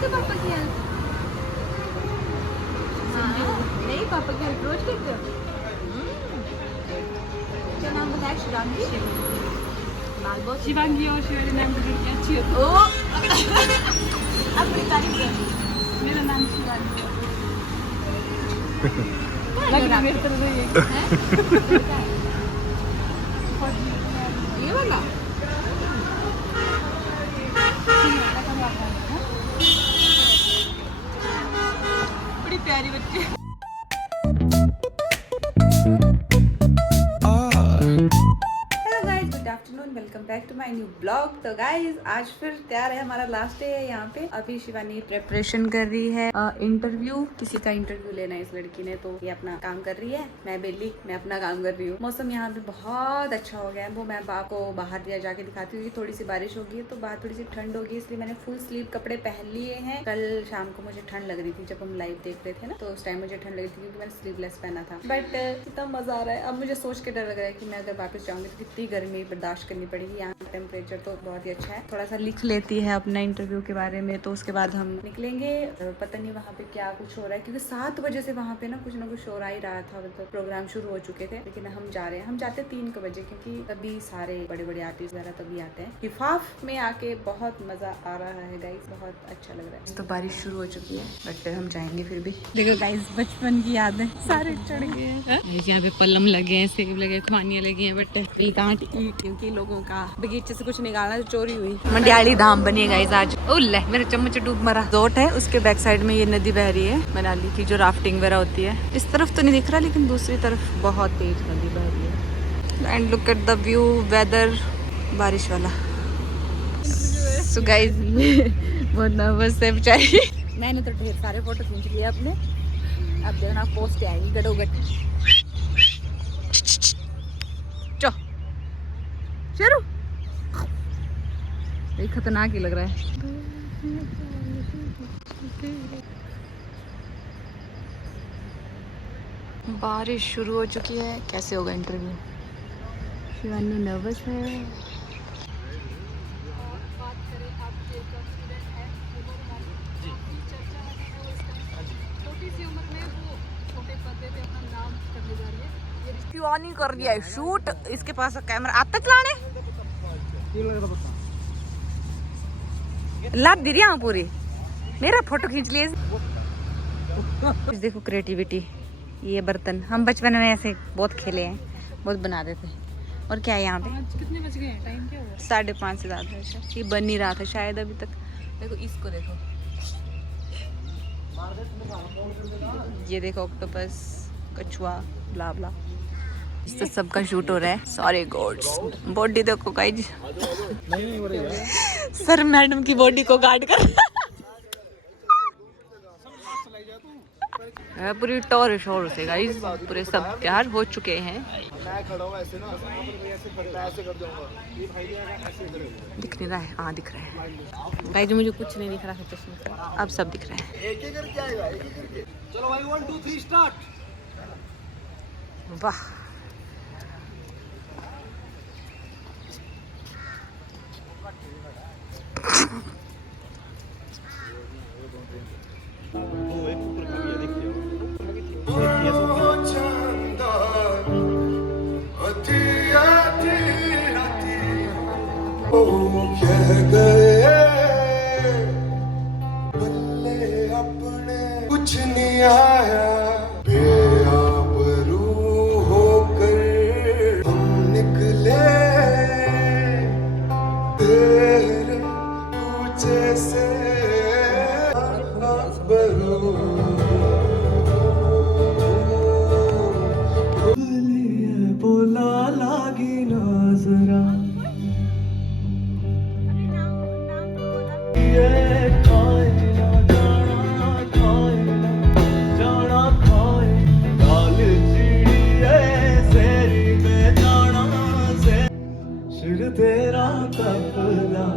करते पापा की हेल्प? नहीं, पापा की हेल्प रोज करते हो? क्या नाम बताया? शिवांगी। बाल बहुत शिवांगी और शिवानी नाम की लड़की अच्छी होती ओ अपनी तारीफ कर। है। मेरा नाम शिवानी है। लग लग रहा मेरी तरह से है ये वाला। बड़ी प्यारी बच्ची। Hello guys, good afternoon, welcome back to my new blog. तो गाइस आज फिर तैयार है, हमारा लास्ट डे है यहाँ पे। अभी शिवानी प्रिपरेशन कर रही है इंटरव्यू, किसी का इंटरव्यू लेना है इस लड़की ने, तो ये अपना काम कर रही है। मैं बेली, मैं अपना काम कर रही हूँ। मौसम यहाँ पे बहुत अच्छा हो गया है, वो मैं आपको बाहर दिया जाके दिखाती हूँ। थोड़ी सी बारिश होगी है तो बाहर थोड़ी सी ठंड होगी, इसलिए मैंने फुल स्लीव कपड़े पहन लिए हैं। कल शाम को मुझे ठंड लग रही थी जब हम लाइव देख रहे थे ना, तो उस टाइम मुझे ठंड लग रही थी क्योंकि मैंने स्लीवलेस पहना था। बट इतना मजा आ रहा है। अब मुझे सोच के डर लग रहा है कि मैं अगर वापस जाऊंगी तो कितनी गर्मी बर्दाश्त करनी पड़ेगी। यहाँ का टेम्परेचर तो बहुत ही अच्छा है। थोड़ा सा लिख लेती है अपना इंटरव्यू के बारे में, तो उसके बाद हम निकलेंगे। पता नहीं वहाँ पे क्या कुछ हो रहा है, क्योंकि 7 बजे से वहाँ पे ना कुछ शोर आ ही रहा था, मतलब प्रोग्राम शुरू हो चुके थे। लेकिन हम जा रहे हैं, हम जाते 3 बजे, क्योंकि तभी सारे बड़े बड़े आर्टिस्ट वगैरह तभी आते हैं। हिफाफ में आके बहुत मजा आ रहा है गाइस, बहुत अच्छा लग रहा है। तो बारिश शुरू हो चुकी है बट हम जाएंगे फिर भी। देखो गाइस, बचपन की यादें सारे चढ़ गए हैं। यहाँ पे पल्लम लगे हैं, सेब लगे, खुमानियाँ लगी हैं, बट वी कांट ईट क्योंकि लोगों का बगीचे से कुछ निकालना तो चोरी हुई। मंडियाली धाम बनी है गाइस आज। उल्ले मेरा चम्मच डूब मरा। जोट है, उसके बैक साइड में ये नदी बह रही है, मनाली की जो राफ्टिंग वगैरह होती है। इस तरफ तो नहीं दिख रहा, लेकिन दूसरी तरफ बहुत तेज नदी बह रही है। And look at the view, weather बारिश वाला। सो गाइस बहुत नर्वस है बेचारी। मैंने तो ढेर सारे फोटो खींच लिए अपने, अब देखना पोस्ट आएगी गडोगट। चो शुरू, ये खतरनाक ही लग रहा है। बारिश शुरू हो चुकी है, कैसे होगा इंटरव्यू? शिवानी नर्वस है। शिवानी कर दिया है शूट, इसके पास कैमरा आता चलाने लाभ दे रही पूरी, मेरा फोटो खींच लिए। देखो क्रिएटिविटी, ये बर्तन हम बचपन में ऐसे बहुत खेले हैं, बहुत बनाते थे। और क्या है यहाँ पे? कितने बज गए? टाइम क्या हुआ? 5:30 से ज़्यादा है, ये बन नहीं रहा था शायद अभी तक। देखो इसको, देखो ये देखो, ऑक्टोपस, कछुआ, ब्ला ब्ला। तो सबका शूट हो रहा है। सॉरी गॉड्स, बॉडी देखो गाइस, सर मैडम की बॉडी को गार्ड कर पूरी टोर शोर से गाइस, पूरे सब तैयार हो चुके हैं। दिख नहीं रहा है? हाँ दिख रहा है गाइस, मुझे कुछ नहीं दिख रहा है चश्मे से, अब सब दिख रहा है। चलो भाई 1 2 3 स्टार्ट। वाह, कुछ नहीं आया, बेआबरू होकर हम निकले तेरे पूछे से आबरू। बोला लागी नजरा तेरा कपला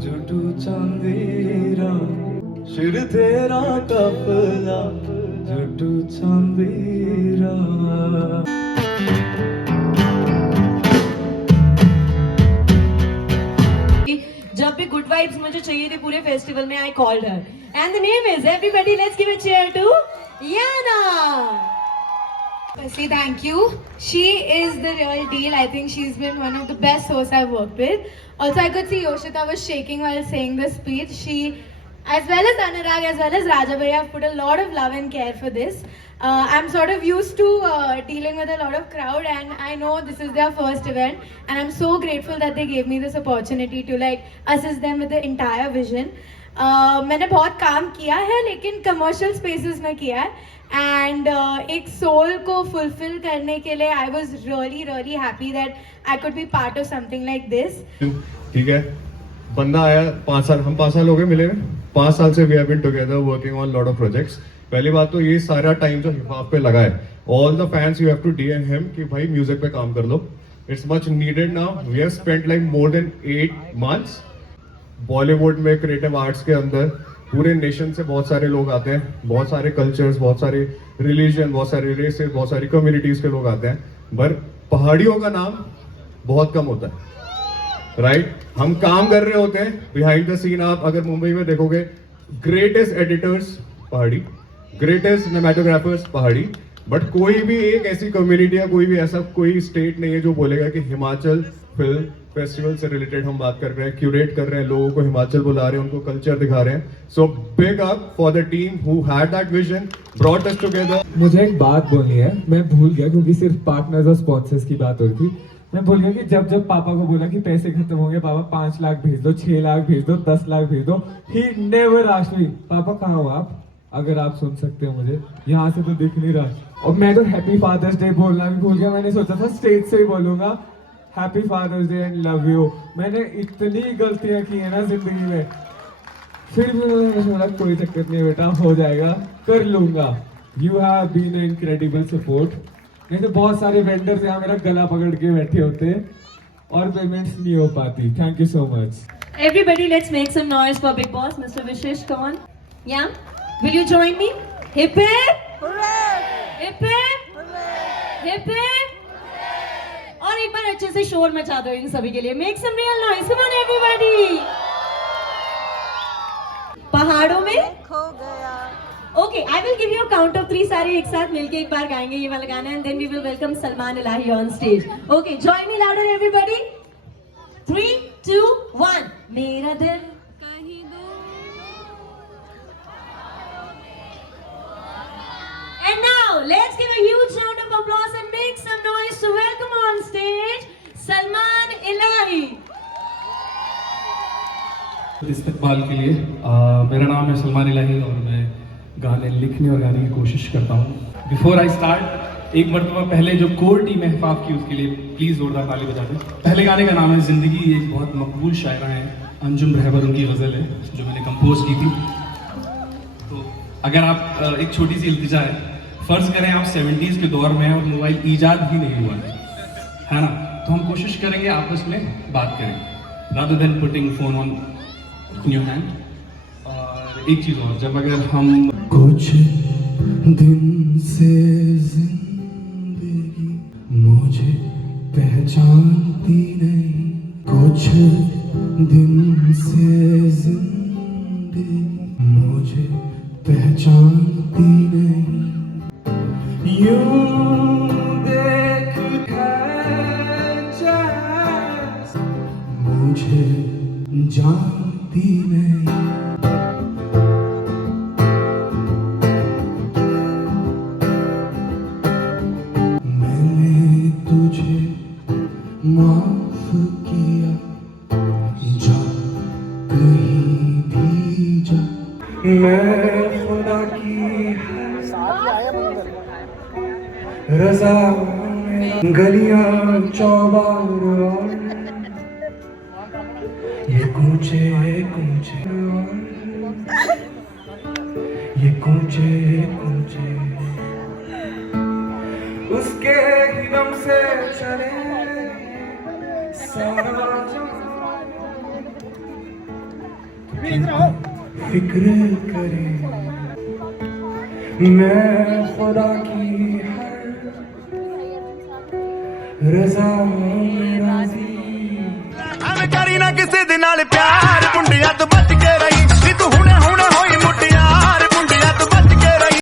झूठू चांदीरा, शिर तेरा कपला झूठू चांदीरा। जब पे गुड वाइब्स मुझे चाहिए थे पूरे फेस्टिवल में. I called her and the name is everybody let's give a cheer to याना. Firstly, thank you. She is the real deal. I think she's been one of the best hosts I've worked with. Also, I could see Yoshita was shaking while saying the speech. She, as well as Anurag, as well as Raja Bhaiya, have put a lot of love and care for this. I'm sort of used to dealing with a lot of crowd, and I know this is their first event, and I'm so grateful that they gave me this opportunity to like assist them with the entire vision. मैंने बहुत काम किया है, लेकिन commercial spaces में किया है. And एक सोल को फुलफिल करने के लिए I was really happy that I could be part of something like this. ठीक है, बंदा आया 5 साल, हम 5 साल हो गए मिले हुए. 5 साल से we have been together working on lot of projects. पहली बात तो ये सारा टाइम जो हिप हॉप पे लगा है, all the fans you have to DM him कि भाई म्यूजिक पे काम कर लो. It's much needed now. We have spent like more than 8 months Bollywood में, क्रिएटिव आर्ट्स के अंदर. पूरे नेशन से बहुत सारे लोग आते हैं, बहुत सारे कल्चर्स, बहुत सारे रिलीजन, बहुत सारे रेसेस, बहुत सारी कम्युनिटीज के लोग आते हैं. पर पहाड़ियों का नाम बहुत कम होता है, राइट? हम काम कर रहे होते हैं बिहाइंड द सीन. आप अगर मुंबई में देखोगे, ग्रेटेस्ट एडिटर्स पहाड़ी, ग्रेटेस्ट सिनेमेटोग्राफर्स पहाड़ी. बट कोई भी एक ऐसी कम्युनिटी या कोई भी ऐसा कोई स्टेट नहीं है जो बोलेगा कि हिमाचल फिल्म फेस्टिवल से रिलेटेड हम बात कर रहे हैं, क्यूरेट कर रहे हैं, लोगों को हिमाचल बुला रहे हैं, उनको कल्चर दिखा रहे हैं. So big up for the team who had that vision, brought us together. मुझे एक बात बोलनी है, मैं भूल गया क्योंकि सिर्फ पार्टनर्स और स्पॉन्सर्स की बात हो रही थी. मैं भूल गया कि जब जब पापा को बोला कि पैसे खत्म होंगे, पापा 5 लाख भेज दो, 6 लाख भेज दो, 10 लाख भेज दो, ही नेवर आस्क्ड मी पापा कहाँ हो आप, अगर आप सुन सकते हो मुझे, यहाँ से तो दिख नहीं रहा. और मैं तो हैप्पी फादर्स डे बोलना भी भूल गया. मैंने सोचा था स्टेज से ही बोलूंगा happy father's day and love you. मैंने इतनी गलतियां की है ना जिंदगी में, फिर भी मैंने सोचा कोई दिक्कत नहीं बेटा, हो जाएगा, कर लूंगा. You have been incredible support. नहीं तो बहुत सारे वेंडर्स यहाँ मेरा गला पकड़ के बैठे होते और पेमेंट्स नहीं हो पाती. Thank you so much. Everybody, let's make some noise for Big Boss, Mr. Vishesh. Come on. Yeah? Will you join me? Hip hip! Hooray! Hip hip! Hooray! Hip hip! और एक बार अच्छे से शोर मचा दो इन सभी के लिए. Make some real noise. Come on, everybody. पहाड़ों में खो गया. Okay, I will give you a count of 3. सारे एक साथ मिलके एक बार गाएंगे ये वाला गाना, and then we will welcome Salman Ilahi on stage. Okay, join me louder, everybody. 3, 2, 1. मेरा दिल कहीं And now, let's give a huge round of applause and make some noise to welcome on stage Salman Ilahi. इस्तेमाल के लिए मेरा नाम है सलमान इलाही और मैं गाने लिखने और गाने की कोशिश करता हूँ. बिफोर आई स्टार्ट, एक मरतबा पहले जो कोर टीम है हिप-हॉप की, उसके लिए प्लीज़ जोरदार ताली बजा दें. पहले गाने का नाम है ज़िंदगी. एक बहुत मकबूल शायरा है, अंजुम रहबर उनकी गज़ल है जो मैंने कंपोज की थी. तो अगर आप एक छोटी सी इल्तिजा है, फ़र्ज़ करें आप 70s के दौर में हैं और मोबाइल ईजाद ही नहीं हुआ है ना, तो हम कोशिश करेंगे आपस में बात करें rather than putting phone on in your hand. और एक चीज़ और, जब अगर हम कुछ दिन से जिंदगी मुझे पहचानती नहीं, कुछ दिन से जिंदगी मुझे पहचानती नहीं. यूं देख है जैसे मुझे जानती नहीं. मैंने तुझे माफ किया जा, कहीं भी जा. मैं खुदा की रजा में गलियां चौबार और ये कूचे कूचे ये कूचे कूचे उसके ही दम से चले सारा जहां. फिक्र करे मैं खुदा की रजा में राजी. करी ना किसी दे नाल प्यार मुंडियां तो बच के रही